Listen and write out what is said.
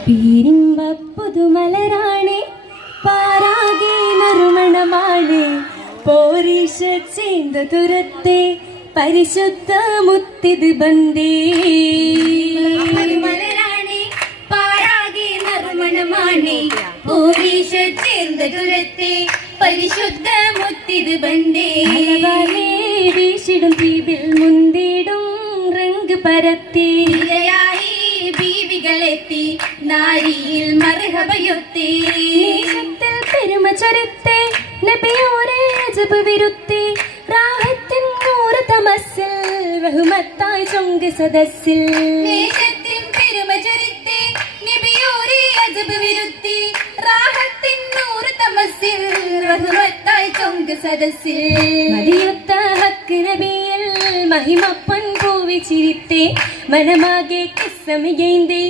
പീരിമ്പ പുതുമലരാണേ പാരാകെ നറുമണമാണ് പോരീഷ ചേന്ത തുരത്തെ പരിശുദ്ധ മുത്തിത് ബന്ദേ മലരാണേ പാരാകെ നറുമണമാണ് പോരീഷ ചേന്ത തുരത്തെ പരിശുദ്ധ മുത്തിത് ബന്ദേ വീശിടും തീപിൽ മുന്തിടും റംഗ് പരത്തി ബീവികളെത്തി നാരിയിൽ മർഹബയൊത്തി ദേശത്തിൽ പെരുമ ചൊരിത്തെ നബിയോരെ അജബ് വിരുത്തി റാഹത്തിൻ നൂറ് തമസ്സിൽ റഹ്മത്തായി ചൊങ്ക് സദസ്സിൽ ദേശത്തിൻ പെരുമ ചൊരിത്തെ നബിയോരെ അജബ് വിരുത്തി റാഹത്തിൻ നൂറ് തമസ്സിൽ റഹ്മത്തായി ചൊങ്ക് സദസ്സിൽ മതിയൊത്ത ഹക്ക് നബിയിൽ മഹിമ പൊൻപൂവി ചിരിത്തെ മനമാകെ കിസ്സമിയൈന്തേ